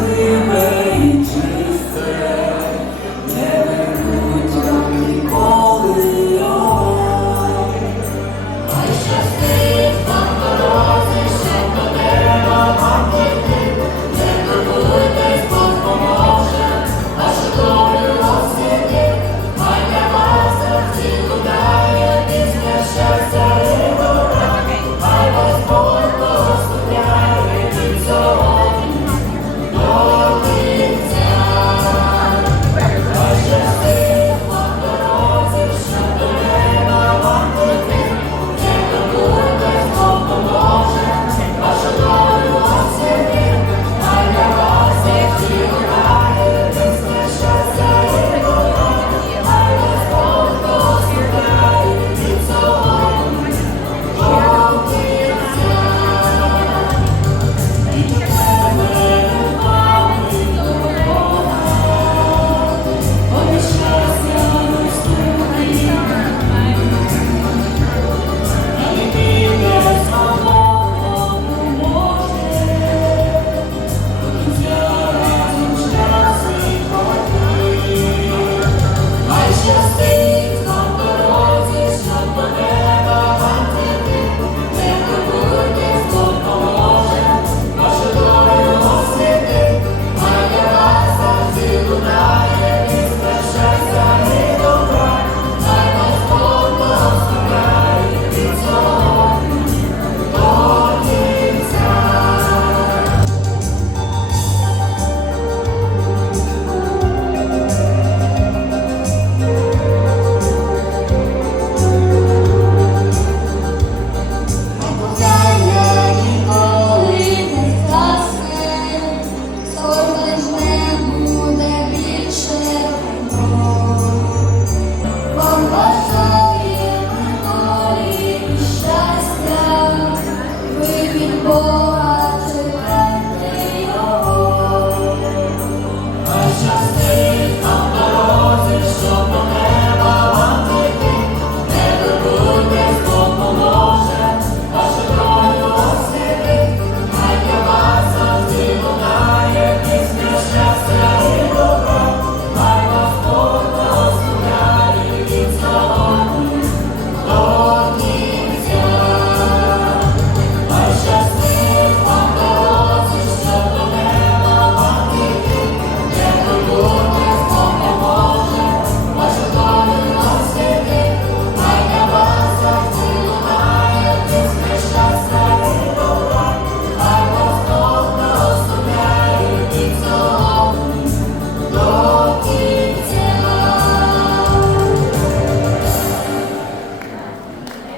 You. boy.